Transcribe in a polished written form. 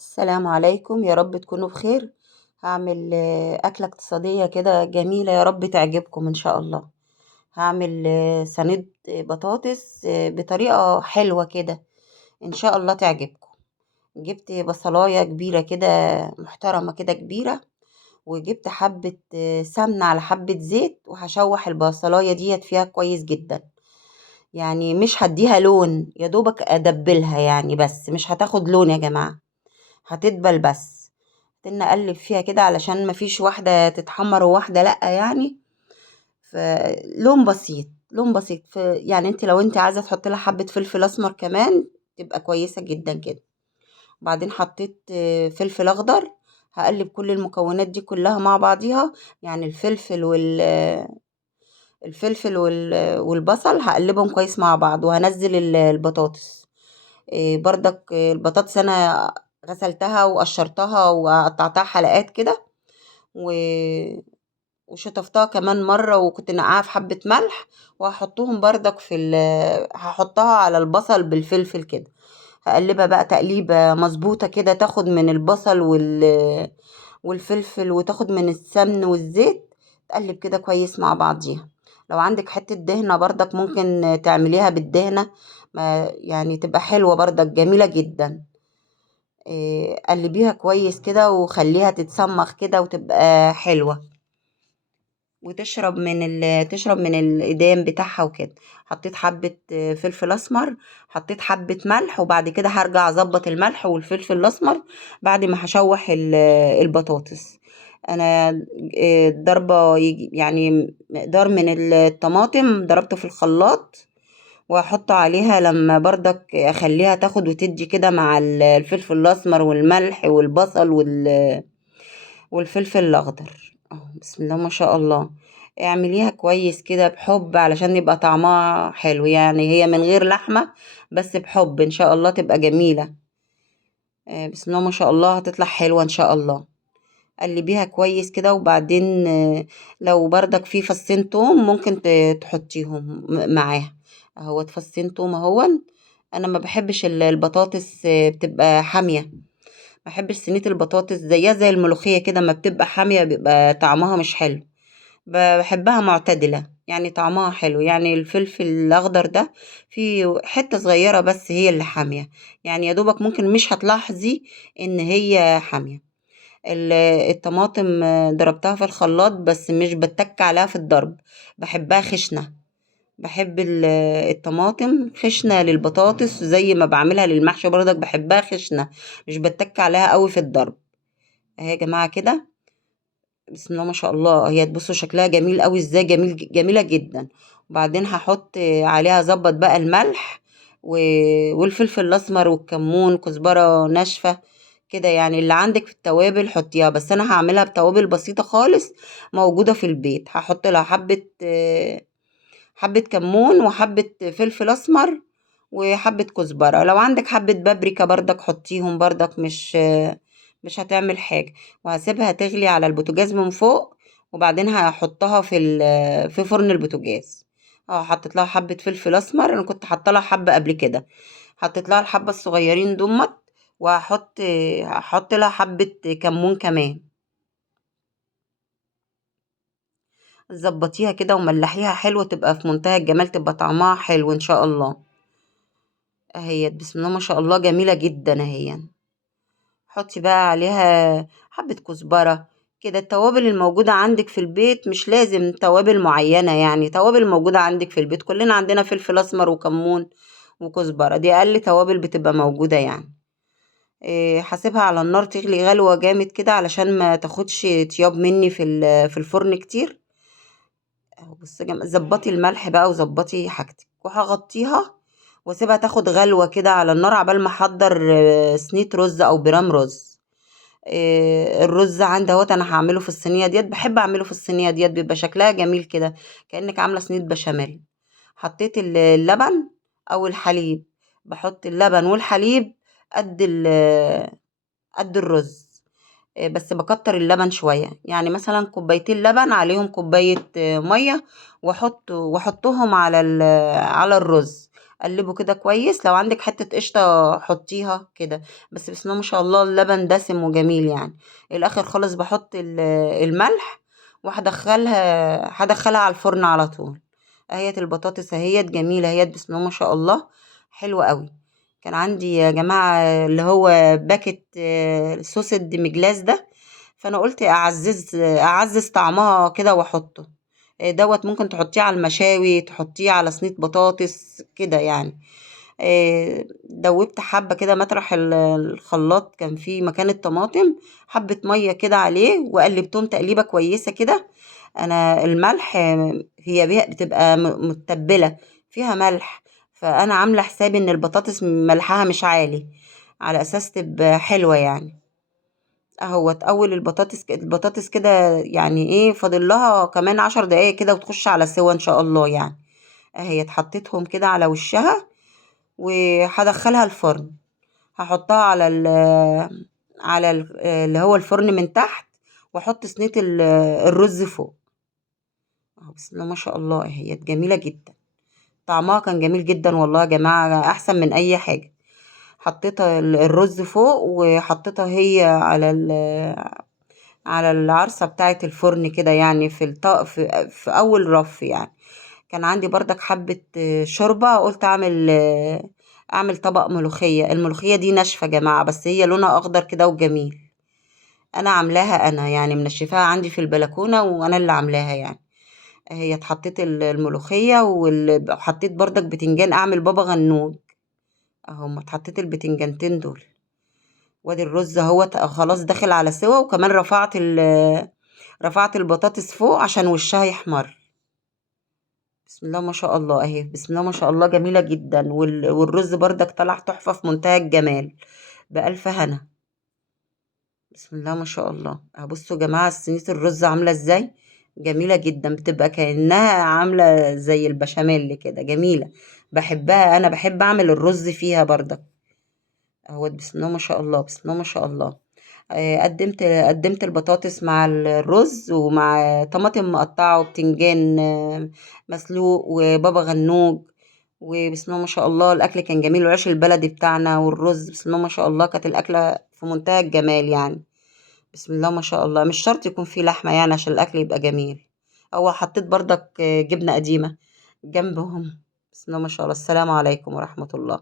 السلام عليكم، يا رب تكونوا بخير. هعمل أكلة اقتصادية كده جميلة، يا رب تعجبكم إن شاء الله. هعمل صينية بطاطس بطريقة حلوة كده، إن شاء الله تعجبكم. جبت بصلاية كبيرة كده، محترمة كده كبيرة، وجبت حبة سمنة على حبة زيت، وهشوح البصلاية ديت فيها كويس جدا. يعني مش هديها لون، يا دوبك أدبلها يعني، بس مش هتاخد لون يا جماعة، هتدبل بس. نقلب فيها كده علشان مفيش واحدة تتحمر وواحدة لأ يعني. فلون بسيط، لون بسيط، يعني انت لو انت عايزة تحط لها حبة فلفل اسمر كمان تبقى كويسة جدا كده. وبعدين حطيت فلفل اخضر. هقلب كل المكونات دي كلها مع بعضيها، يعني والبصل هقلبهم كويس مع بعض، وهنزل البطاطس. بردك البطاطس انا غسلتها وقشرتها وقطعتها حلقات كده، و... وشطفتها كمان مرة، وكنت نقعها في حبة ملح، وهحطهم بردك هحطها على البصل بالفلفل كده. هقلبها بقى تقليبة مظبوطة كده، تاخد من البصل والفلفل، وتاخد من السمن والزيت. تقلب كده كويس مع بعضيها. لو عندك حتة دهنة بردك ممكن تعمليها بالدهنة، ما يعني تبقى حلوة بردك جميلة جدا. قلبيها كويس كده وخليها تتسمخ كده وتبقى حلوة، تشرب من الإيدام بتاعها وكده. حطيت حبة فلفل أسمر، حطيت حبة ملح، وبعد كده هرجع أظبط الملح والفلفل الأسمر بعد ما هشوح البطاطس. أنا ضربة يعني مقدار من الطماطم ضربته في الخلاط، وأحط عليها لما بردك أخليها تاخد وتدي كده مع الفلفل الأسمر والملح والبصل والفلفل الأخضر. بسم الله ما شاء الله. اعمليها كويس كده بحب علشان يبقى طعمها حلو، يعني هي من غير لحمة، بس بحب إن شاء الله تبقى جميلة. بسم الله ما شاء الله هتطلع حلوة إن شاء الله. قلبيها كويس كده، وبعدين لو بردك في فصين توم ممكن تحطيهم معاها. اهو فصين توم اهون. انا ما بحبش البطاطس بتبقى حامية. ما بحبش صينية البطاطس زيها زي الملوخية كده، ما بتبقى حامية بيبقى طعمها مش حلو. بحبها معتدلة، يعني طعمها حلو، يعني الفلفل الأخضر ده في حتة صغيرة بس هي اللي حامية. يعني يا دوبك ممكن مش هتلاحظي إن هي حامية. الطماطم ضربتها في الخلاط، بس مش بتك عليها في الضرب، بحبها خشنة. بحب الطماطم خشنة للبطاطس، زي ما بعملها للمحشي برضك بحبها خشنة، مش بتك عليها قوي في الضرب. اهي يا جماعة كده، بسم الله ما شاء الله. هي تبصوا شكلها جميل قوي ازاي، جميلة جدا. وبعدين هحط عليها ظبط بقى الملح والفلفل الاسمر والكمون، كزبرة ناشفة كده، يعني اللي عندك في التوابل حطيها، بس انا هعملها بتوابل بسيطة خالص موجودة في البيت. هحط لها حبة كمون، وحبة فلفل اسمر، وحبة كزبرة. لو عندك حبة بابريكا بردك حطيهم بردك، مش هتعمل حاجة. وهسيبها تغلي على البوتاجاز من فوق، وبعدين هحطها في فرن البوتاجاز. حطيت لها حبة فلفل اسمر، انا كنت حاطه لها حبة قبل كده. حطيت لها الحبة الصغيرين دمت، هحط لها حبة كمون كمان. ظبطيها كده وملحيها حلوة، تبقى في منتهى الجمال، تبقى طعمها حلو ان شاء الله. اهي بسم الله ما شاء الله جميلة جدا اهي. حطي بقى عليها حبة كزبرة كده. التوابل الموجودة عندك في البيت، مش لازم توابل معينة، يعني توابل موجودة عندك في البيت، كلنا عندنا فلفل أسمر وكمون وكزبرة، دي أقل توابل بتبقى موجودة يعني. هسيبها على النار تغلي غلوة جامد كده علشان ما تاخدش طياب مني في الفرن كتير. اهو بصي ظبطي الملح بقى وظبطي حاجتك، وهغطيها واسيبها تاخد غلوة كده على النار، عبال ما احضر صينية رز او برام رز. الرز عندي اهوت، انا هعمله في الصينيه ديت، بحب اعمله في الصينيه ديت، بيبقى شكلها جميل كده، كانك عامله صينيه بشاميل. حطيت اللبن او الحليب. بحط اللبن والحليب قد قد الرز. بس بكتر اللبن شويه، يعني مثلا كوبايتين لبن عليهم كوبايه ميه، واحطهم على الرز، قلبه كده كويس، لو عندك حتة قشطة حطيها كده. بس بسم الله ما شاء الله اللبن دسم وجميل يعني. الاخر خالص بحط الملح، وهدخلها على الفرن على طول. اهيت البطاطس اهيت جميلة اهيت، بسم الله ما شاء الله، حلوة قوي. كان عندي يا جماعة اللي هو باكت صوص الديمجلاس ده، فانا قلت اعزز طعمها كده واحطه. دوت ممكن تحطيه على المشاوي، تحطيه على صينية بطاطس كده يعني. دوبت حبة كده مطرح الخلاط، كان في مكان الطماطم حبة مية كده عليه، وقلبتهم تقليبة كويسة كده. انا الملح هي بتبقى متبلة فيها ملح، فانا عاملة حسابي ان البطاطس ملحها مش عالي، على اساس تبقى حلوة يعني. اهوت اول البطاطس كده يعني ايه، فاضل لها كمان 10 دقايق كده وتخش على سوا ان شاء الله يعني. اهي اتحطيتهم كده على وشها، وهدخلها الفرن. هحطها اللي هو الفرن من تحت، واحط صينية الرز فوق. اهو بسم الله ما شاء الله، هي جميلة جدا. طعمها كان جميل جدا والله يا جماعة، احسن من اي حاجة. حطيتها الرز فوق، وحطيتها هي على العرصة بتاعة الفرن كده يعني، في أول رف يعني. كان عندي بردك حبة شوربة، قلت أعمل طبق ملوخية. الملوخية دي ناشفة يا جماعة، بس هي لونها أخضر كده وجميل. أنا عاملاها أنا يعني، منشفاها عندي في البلكونة، وأنا اللي عاملاها يعني. هي اتحطيت الملوخية، وحطيت بردك بتنجان أعمل بابا غنوج. أهو اتحطيت البتنجانتين دول. وادي الرز اهوت خلاص داخل على سوا، وكمان رفعت البطاطس فوق عشان وشها يحمر. بسم الله ما شاء الله اهي، بسم الله ما شاء الله جميلة جدا. والرز بردك طلع تحفة في منتهى الجمال، بألف هنا. بسم الله ما شاء الله. بصوا يا جماعة صينية الرز عاملة ازاي، جميلة جدا، بتبقى كأنها عاملة زي البشاميل كده، جميلة. بحبها، انا بحب اعمل الرز فيها بردك. اهوت بسم الله ما شاء الله، بسم الله ما شاء الله. قدمت البطاطس مع الرز، ومع طماطم مقطعة، وبتنجان مسلوق، وبابا غنوج. وبسم الله ما شاء الله الأكل كان جميل، والعيش البلدي بتاعنا والرز، بسم الله ما شاء الله كانت الأكلة في منتهى الجمال يعني. بسم الله ما شاء الله، مش شرط يكون فيه لحمة يعني عشان الأكل يبقى جميل. أو حطيت بردك جبنة قديمة جنبهم. بسم الله ما شاء الله. السلام عليكم ورحمة الله.